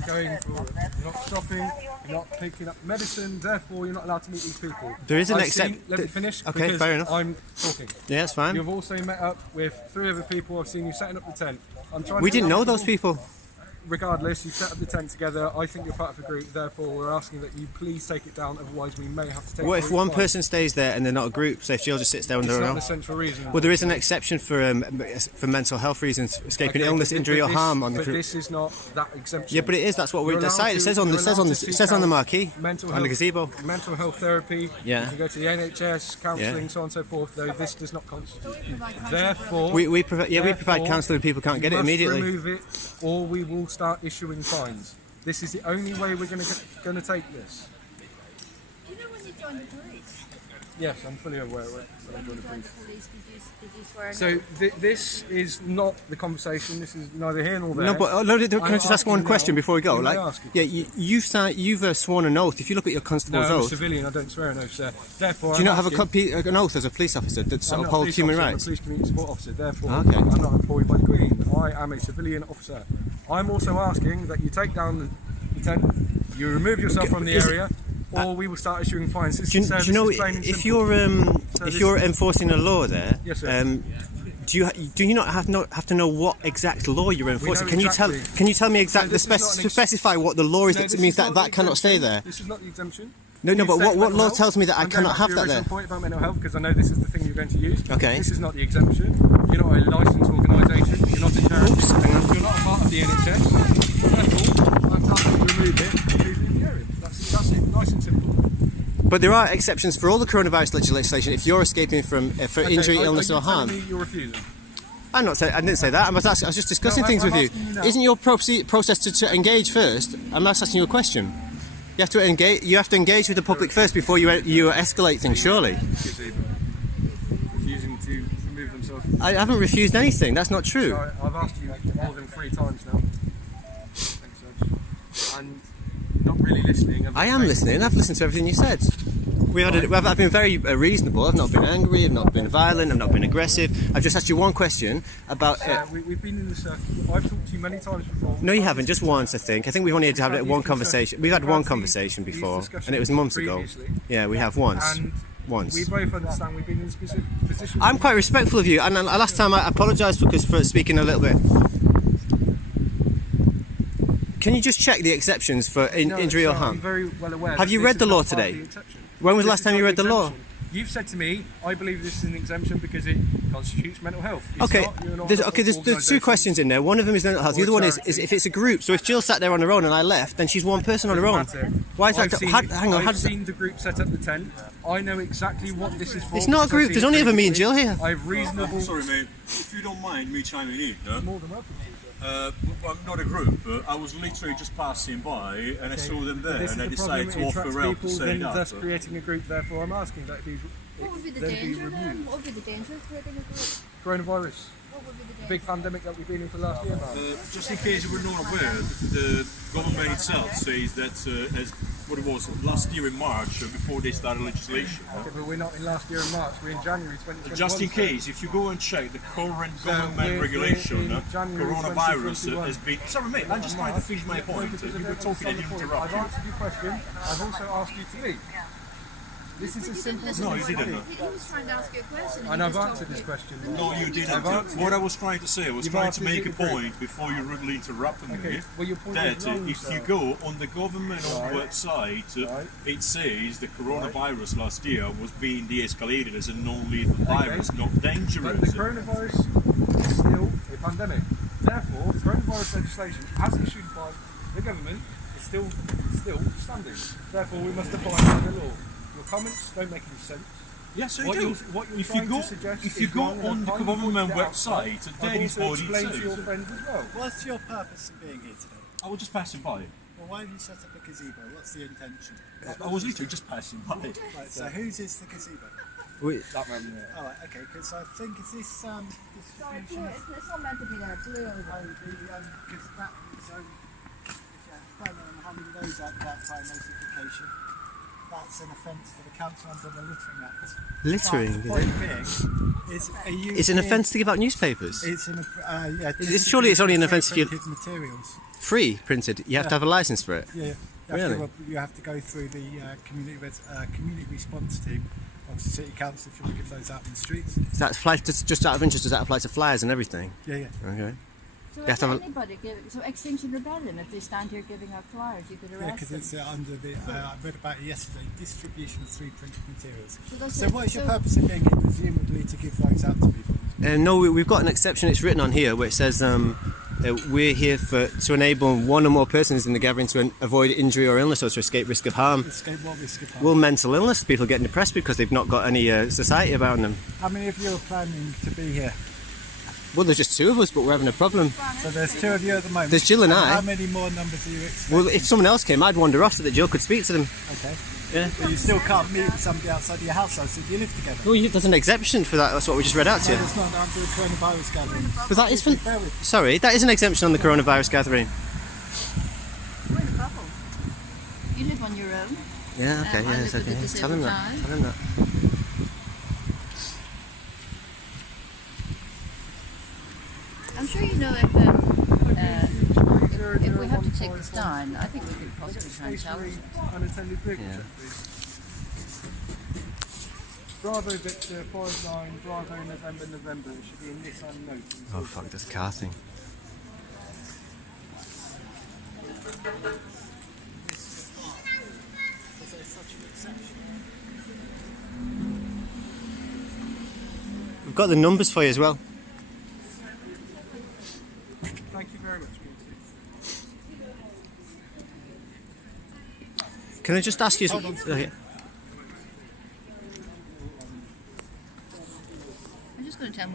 not going for, you're not shopping, you're not picking up medicine, therefore you're not allowed to meet these people. There is an exception. Let me finish. Okay, because fair enough. I'm talking. Yeah, that's fine. You've also met up with 3 other people. I've seen you setting up the tent. We didn't know those people. Regardless, you set up the tent together. I think you're part of the group. Therefore, we're asking that you please take it down. Otherwise, we may have to take. What if one person stays there and they're not a group? So if Jill just sits there on It's their not own. an essential reason. Well, there is an exception for mental health reasons, escaping illness, injury, or harm on the But group. this is not that exemption. Yeah, but it is. That's what we're deciding. It says on the marquee, on the gazebo. Mental health therapy. Yeah. You can go to the NHS, counselling, so on and so forth. Though this does not constitute. Therefore, we provide counselling. People can't get it immediately. Remove it, or we will start issuing fines. This is the only way we're going to take this. Do you know when you joined the police? Yes, I'm fully aware of it. When you joined the police, did you swear? So this is not the conversation. This is neither here nor there. No, but can I just ask one question before we go? Can I ask you? Yeah, you've sworn an oath. If you look at your constable's I'm a oath, civilian. I don't swear an oath, sir. Therefore, do you not have an oath as a police officer that upholds human rights? I'm a police community support officer. Therefore, Okay. I'm not employed by the Queen. I am a civilian officer. I'm also asking that you take down the tent, you remove yourself from the area, or we will start issuing fines. Do you know if you're enforcing a law there? Yes, sir. Do you not have to know what exact law you're enforcing? Can you tell me exactly specify what the law is that means that cannot stay there? This is not the exemption. No, but what law tells me that I cannot have that there? I'm point about mental health because I know this is the thing you're going to use. Okay. This is not the exemption. You're not a licensed organisation. You're not a charity. Oops, hang on. You're not a part of the NHS. Therefore, I'm telling you to remove it. Please leave the area. That's it. Nice and simple. But there are exceptions for all the coronavirus legislation if you're escaping from injury, illness, or harm. You're refusing. I didn't say that. I was just discussing things with you. Isn't your process to engage first? I'm asking you a question. You have to engage. You have to engage with the public first before you escalate things. Surely. Refusing to remove themselves. I haven't refused anything. That's not true. So I've asked you more than 3 times now. Thanks, Judge. And not really listening. I am listening. I've listened to everything you said. I've been very reasonable. I've not been angry. I've not been violent. I've not been aggressive. I've just asked you one question about. We've been in the circle. I've talked to you many times before. No, you haven't. Just once, I think. I think we've only had to have one conversation. We've had one conversation before, and it was months ago. Yeah, we have once. Once. We both understand we've been in a specific position. I'm quite respectful of you, and last time I apologised for speaking a little bit. Can you just check the exceptions for injury or harm? I'm very well aware. Have you read the law today? When was the last time you read the law? You've said to me, I believe this is an exemption because it constitutes mental health. There's 2 questions in there. One of them is mental health. The other one is if it's a group. So if Jill sat there on her own and I left, then she's one person on her own. Why is that? I've seen the group set up the tent. I know exactly what this is for. It's not a group. There's only ever me and Jill here. I have reasonable. Sorry, mate. If you don't mind me chiming in, no? More than welcome. I'm not a group. I was literally just passing by and I saw them there, and I decided to offer help to set it up. Thus creating a group. Therefore, I'm asking that these. What would be the danger then? What would be the danger of creating a group? Coronavirus. What would be the danger? Big pandemic that we've been in for the last year now. Just in case you were not aware, the government itself says that as what it was last year in March, before they started legislation. Okay, but we're not in last year in March. We're in January 2021. Just in case, if you go and check the current government regulation, coronavirus has been. Sorry, mate. I'm just trying to finish my point. You were talking, I didn't interrupt I've you. answered your question. I've also asked you to leave. This is a simple. No, you didn't. He was trying to ask you a question. And I've answered this question. No, you didn't. What I was trying to say, I was trying to make a point before you rudely interrupted me. Well, your point That is wrong, if you go on the government website, it says the coronavirus last year was being de-escalated as a non-lethal virus, not dangerous. But the coronavirus is still a pandemic. Therefore, the coronavirus legislation, as issued by the government, is still standing. Therefore, we must abide by the law. Your comments don't make any sense. Yes, they do. If you go on the government website, there is what it says. To your friends as well. What's your purpose in being here today? I was just passing by. Well, why have you set up a gazebo? What's the intention? I was literally just passing by. Right, so whose is the gazebo? That man there. Oh, right, okay, because I think is this distribution. It's not meant to be there. Blue. Because that so if you have how many of those out by notification. that's an offence for the council under the Littering Act. Littering, But the point being is, are you It's an being- offence to give out newspapers. It's an yeah. Surely it's only an offence if you printed materials. free printed. You have to have a license for it. Yeah. Really? You have to go through the community response team of the city council if you want to give those out in the streets. Does that apply to, just out of interest? Does that apply to flyers and everything? Yeah. Okay. So You have to have a- anybody so Extinction Rebellion, if they stand here giving out flyers, you could Yeah, arrest because them. it's under the. I read about it yesterday. Distribution of free printed materials. that's So it. what is your So- purpose in being here? Presumably to give those out to people. No, we've got an exception. It's written on here where it says we're here to enable one or more persons in the gathering to avoid injury or illness or to escape risk of harm. Escape what risk of harm? Well, mental illness. People getting depressed because they've not got any society about them. How many of you are planning to be here? Well, there's just two of us, but we're having a problem. So there's two of you at the moment. There's Jill and I. How many more numbers are you expecting? Well, if someone else came, I'd wander off so that Jill could speak to them. Okay. Yeah. But you still can't meet somebody outside your house, though, so do you live together? Well, there's an exemption for that. That's what we just read out to No, you. it's not under the coronavirus gathering. But that is for, Bear with me. sorry, that is an exemption on the coronavirus gathering. We're in a bubble. You live on your own. Yeah. Okay. I Yeah. live It's with okay. the Tell him disabled that. child. Tell him that. I'm sure you know if we have to take this down, I think we could possibly try and tell them. Unattended vehicle Yeah. check, please. Bravo Victor 59, Bravo November November. It should be in Nissan Note. Oh fuck! This car thing. We've got the numbers for you as well. Thank you very much. Can I just ask you? Okay. I'm just going to tell